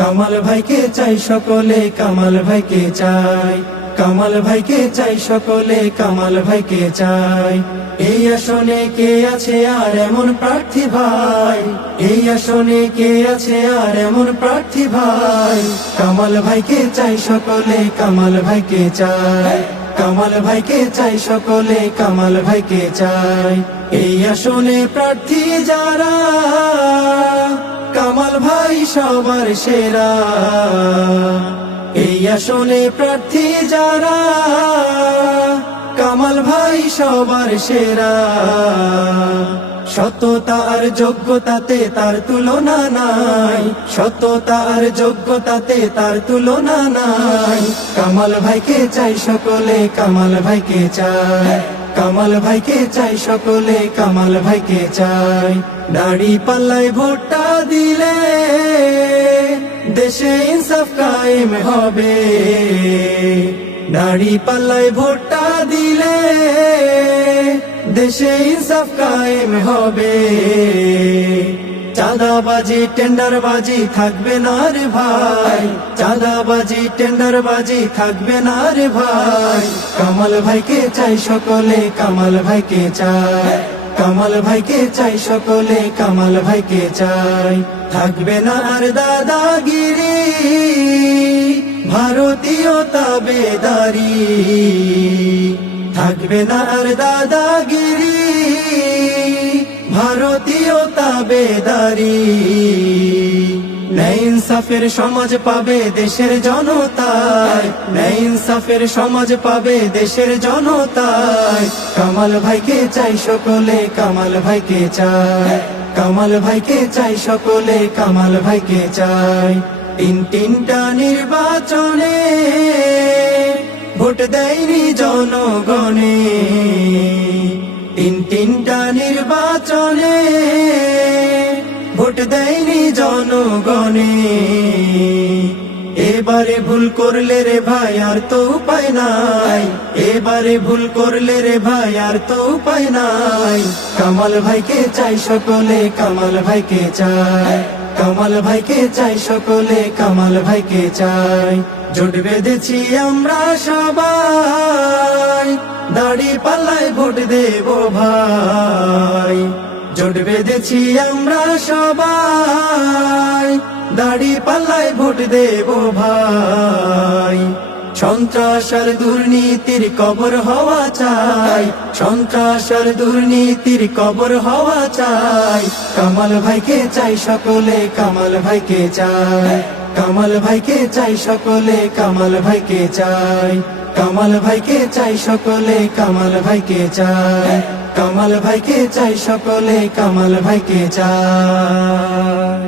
কামাল ভাইকে চাই সকলে, কামাল ভাইকে চাই, কামাল ভাইকে চাই সকলে, কামাল ভাইকে চাই। এই আসনে কে আছে আর এমন প্রার্থী ভাই, এই আসনে কে আছে আর এমন প্রার্থী ভাই। কামাল ভাইকে চাই সকলে, কামাল ভাইকে চাই, কামাল ভাইকে চাই সকলে, কামাল ভাইকে চাই। এই আসনে প্রার্থী যারা, কামাল ভাই সবার সেরা। এই আসনে প্রার্থী যারা, কামাল ভাই সবার সেরা। সততা আর যোগ্যতাতে তার তুলনা নাই, সততা আর যোগ্যতাতে তার তুলনা নাই। কামাল ভাইকে চাই সকলে, কামাল ভাইকে চাই, কামাল ভাইকে চাই সকলে, কামাল ভাইকে চাই। দাড়ি পাল্লায় ভোটটা দিলে দেশে ইনসাফ কায়েম হবে, দাড়ি পাল্লায় ভোটটা দিলে দেশে ইনসাফ কায়েম হবে। চাঁদাবাজি টেন্ডারবাজি থাকবে না রে ভাই, চাঁদাবাজি টেন্ডারবাজি থাকবে না রে ভাই। কামাল ভাইকে চাই সকলে, কামাল ভাইকে চাই, কামাল ভাইকে চাই সকলে, কামাল ভাইকে চাই। থাকবে না আর দাদাগিরি, ভারতীয় তাবেদারি। থাকবে না আর দাদাগিরি, ভারতীয় তাবেদারি। ন্যায় ইনসাফের সমাজ পাবে দেশের জনতায়, ন্যায় ইনসাফের সমাজ পাবে দেশের জনতায়। কামাল ভাইকে চাই সকলে, কামাল ভাইকে চাই, কামাল ভাইকে চাই সকলে, কামাল ভাইকে চাই। তিনটা নির্বাচনে ভোট দেয়নি জনগণে, তিনটা নির্বাচনে ভোট দেয়নি জনগণে। এবারে ভুল করলে রে ভাই আর তো উপায় নাই, এবারে ভুল করলে রে ভাই আর তো উপায় নাই। কামাল ভাইকে চাই সকলে, কামাল ভাইকে চাই, কামাল ভাইকে চাই সকলে, কামাল ভাইকে চাই। জোট বেঁধেছি আমরা সবাই, দাড়ি পাল্লায় ভোট দেব ভাই। জোট বেঁধেছি আমরা সবাই, দাড়ি পাল্লায় ভোট দেব ভাই। সন্ত্রাস আর দুর্নীতির কবর হওয়া চাই, সন্ত্রাস আর দুর্নীতির কবর হওয়া চাই। কামাল ভাইকে চাই সকলে, কামাল ভাইকে চাই, কামাল ভাইকে চাই সকলে, কামাল ভাইকে চাই। কামাল ভাইকে চাই সকলে, কামাল ভাইকে চাই, কামাল ভাইকে চাই সকলে, কামাল ভাইকে চাই।